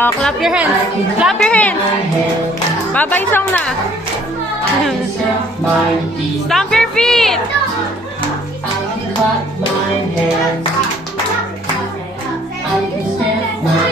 Oh, clap your hands. Clap your hands. Babay song na. Stomp your feet. Clap my hands. I can stamp my